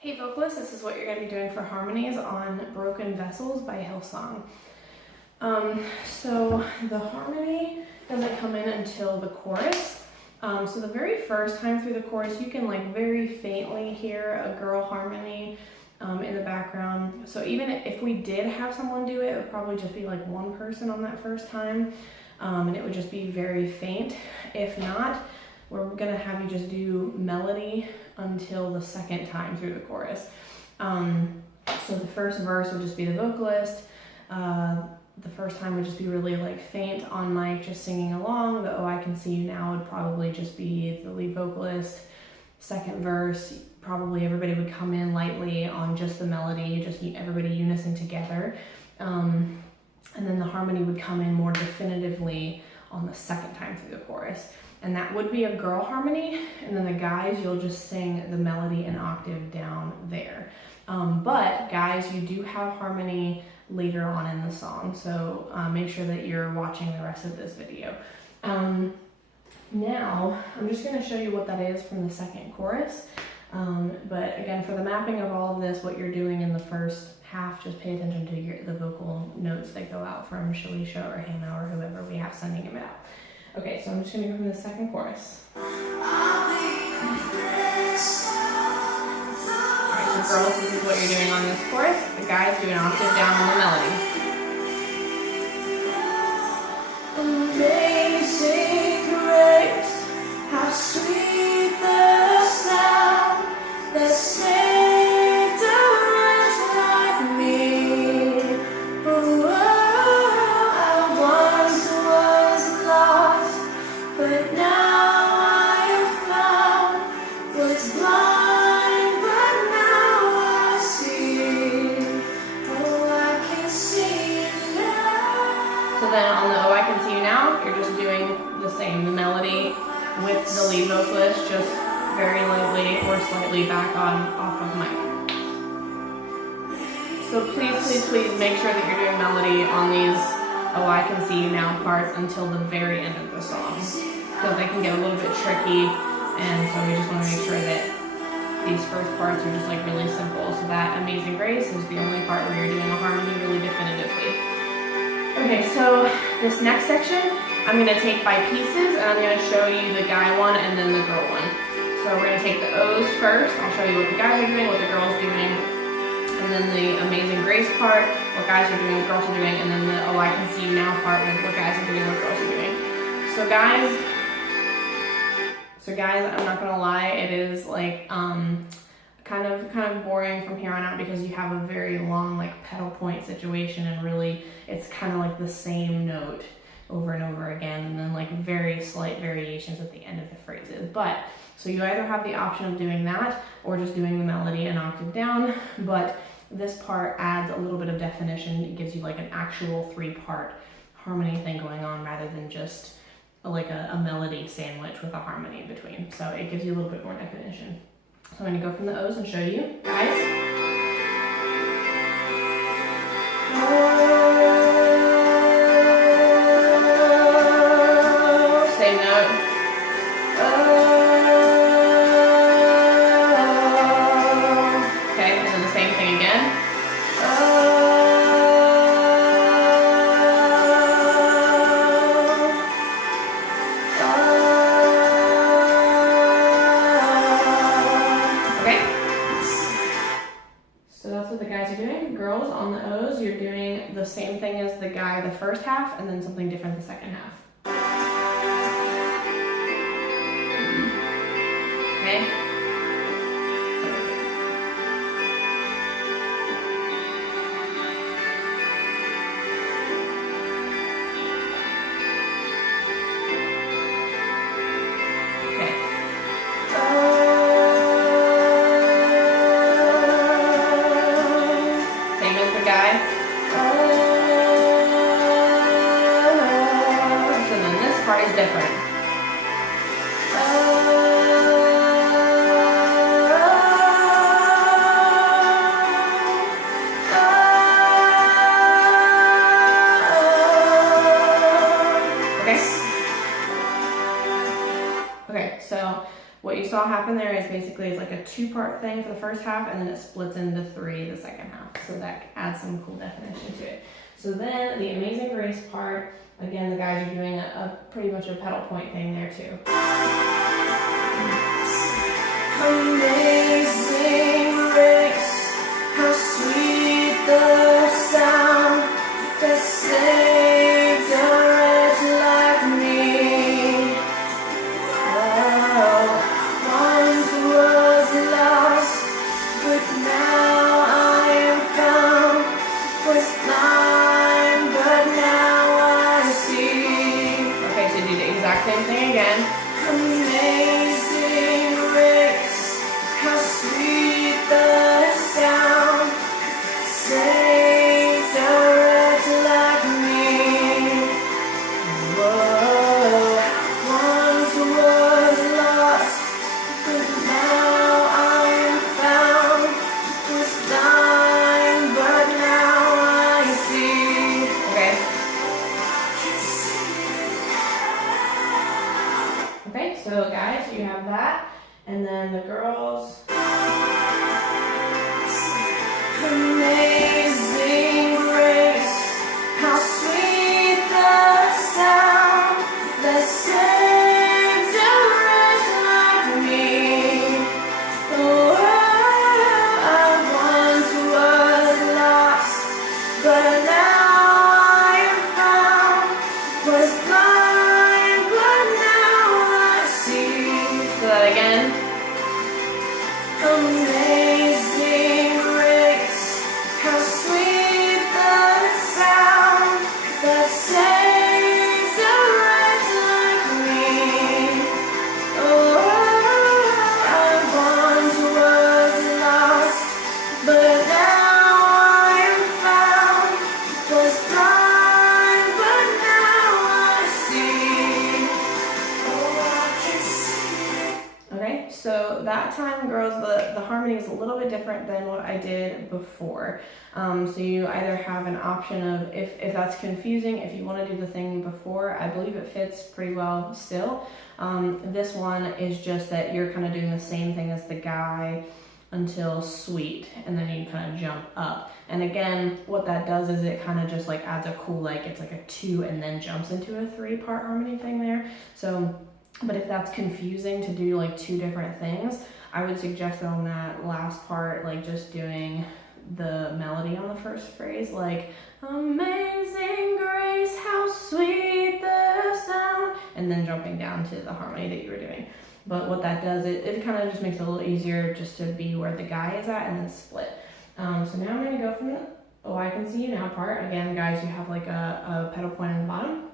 Hey vocalists, this is what you're going to be doing for harmonies on Broken Vessels by Hillsong. So the harmony doesn't come in until the chorus. So the very first time through the chorus, you can like very faintly hear a girl harmony in the background. So even if we did have someone do it, it would probably just be like one person on that first time, and it would just be very faint. If not, we're gonna have you just do melody until the second time through the chorus. So the first verse would just be the vocalist. The first time would just be really like faint on mic, just singing along. The "Oh, I Can See You Now" would probably just be the lead vocalist. Second verse, probably everybody would come in lightly on just the melody, just everybody unison together. And then the harmony would come in more definitively on the second time through the chorus. And that would be a girl harmony, and then the guys, you'll just sing the melody an octave down there. But guys, you do have harmony later on in the song, so make sure that you're watching the rest of this video. Now, I'm just gonna show you what that is from the second chorus. But again, for the mapping of all of this, what you're doing in the first half, just pay attention to the vocal notes that go out from Shalisha or Hannah or whoever we have sending them out. Okay, so I'm just gonna go from the second chorus. Alright, so girls, this is what you're doing on this chorus. The guys do an octave down on the melody. Amazing grace, how sweet the sound that saved a wretch like me. Oh, I once was lost, but now I am found. Was blind, but now I see. Oh, I can see you now. So then on the "Oh, I Can See You Now," you're just doing the same, the melody with the lead vocalist, just very lightly or slightly back off of mic. So please make sure that you're doing melody on these "Oh, I Can See You Now" parts until the very end of the song, because they can get a little bit tricky, and so we just want to make sure that these first parts are just like really simple. So that "Amazing Grace" is the only part where you're doing a harmony really definitively. Okay, so this next section I'm going to take by pieces, and I'm going to show you the guy one and then the girl one. So we're going to take the O's first. I'll show you what the guys are doing, what the girls are doing, and then the "Amazing Grace" part, what guys are doing, what girls are doing, and then the "Oh, I Can See You Now" part, what guys are doing, what girls are doing. So guys, I'm not gonna lie, it is like kind of boring from here on out, because you have a very long like pedal point situation, and really it's kind of like the same note over and over again, and then like very slight variations at the end of the phrases. But so you either have the option of doing that or just doing the melody an octave down, but this part adds a little bit of definition. It gives you like an actual 3-part harmony thing going on, rather than just like a melody sandwich with a harmony in between. So it gives you a little bit more definition. So I'm going to go from the O's and show you, guys. Same note. Okay, and then the same thing again. Girls on the O's, you're doing the same thing as the guy the first half, and then something different the second half. Okay? happen there is basically it's like a 2-part thing for the first half, and then it splits into 3 the second half. So that adds some cool definition to it. So then the Amazing Grace part, again, the guys are doing a pretty much a pedal point thing there too. Amazing grace, how sweet the sound that saved a wretch like me. Oh, once was lost, but now I am found. Was blind, but now I see. Okay, so do the exact same thing again. Amazing grace, how sweet the sound, saves a wretch like me. Whoa, once was lost, but now I am found. Was blind, but now I see. Okay. Okay, so guys, you have that. And then the girls. Amazing grace, how sweet the sound that saved a wretch like me. Oh, I once was lost, but now I am found. Was blind, but now I see. So that again. Amazing grace, how sweet the sound that saves a wretch like me. Oh, I once was lost, but now I am found. Was blind, but now I see. Oh, I can see. Okay, so that time, girls, the harmony is a little bit different than what I did before. So you either have an option of, if that's confusing, if you want to do the thing before, I believe it fits pretty well still. This one is just that you're kind of doing the same thing as the guy until sweet, and then you kind of jump up. And again, what that does is it kind of just like adds a cool, like it's like a 2 and then jumps into a 3-part harmony thing there. So, but if that's confusing to do like 2 different things, I would suggest on that last part, like just doing the melody on the first phrase, like amazing grace, how sweet the sound, and then jumping down to the harmony that you were doing. But what that does, it kind of just makes it a little easier just to be where the guy is at and then split. So now I'm going to go from the Oh I Can See You Now part. Again, guys, you have like a pedal point on the bottom.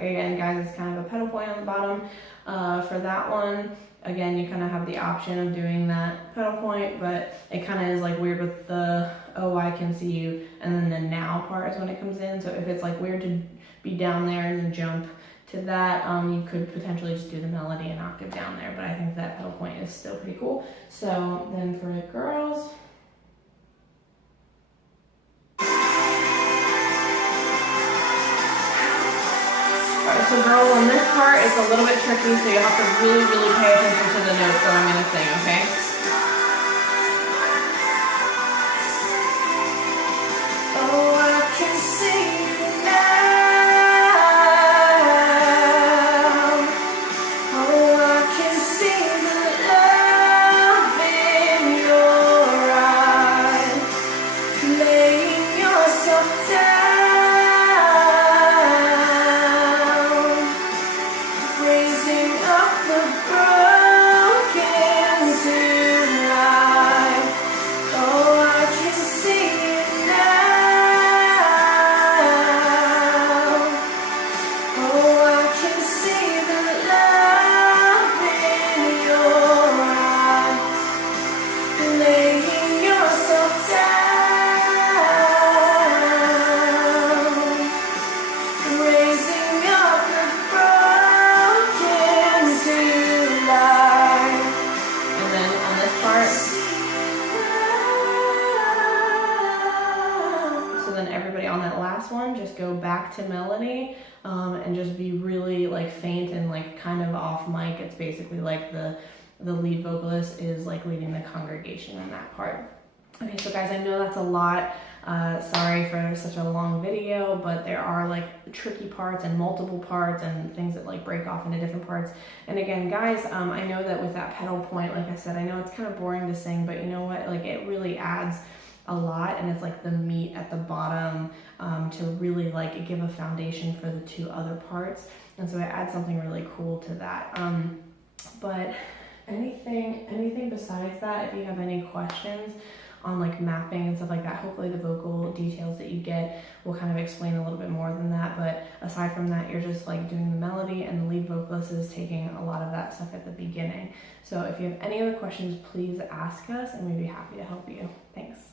Again, guys, it's kind of a pedal point on the bottom. For that one, again, you kind of have the option of doing that pedal point, but it kind of is like weird with the oh I can see you, and then the now part is when it comes in. So if it's like weird to be down there and then jump to that, you could potentially just do the melody an octave down there, but I think that pedal point is still pretty cool. So then for the girls, so girls, on this part, it's a little bit tricky, so you have to really, really pay attention to the notes that I'm going to sing, okay? back to melody, and just be really like faint and like kind of off mic. It's basically like the lead vocalist is like leading the congregation in that part. Okay, so guys, I know that's a lot. Sorry for such a long video, but there are like tricky parts and multiple parts and things that like break off into different parts. And again, guys, I know that with that pedal point, like I said, I know it's kind of boring to sing, but you know what? Like it really adds a lot, and it's like the meat at the bottom to really like give a foundation for the two other parts. And so it adds something really cool to that. But anything besides that, if you have any questions on like mapping and stuff like that, hopefully the vocal details that you get will kind of explain a little bit more than that. But aside from that, you're just like doing the melody, and the lead vocalist is taking a lot of that stuff at the beginning. So if you have any other questions, please ask us and we'd be happy to help you. Thanks.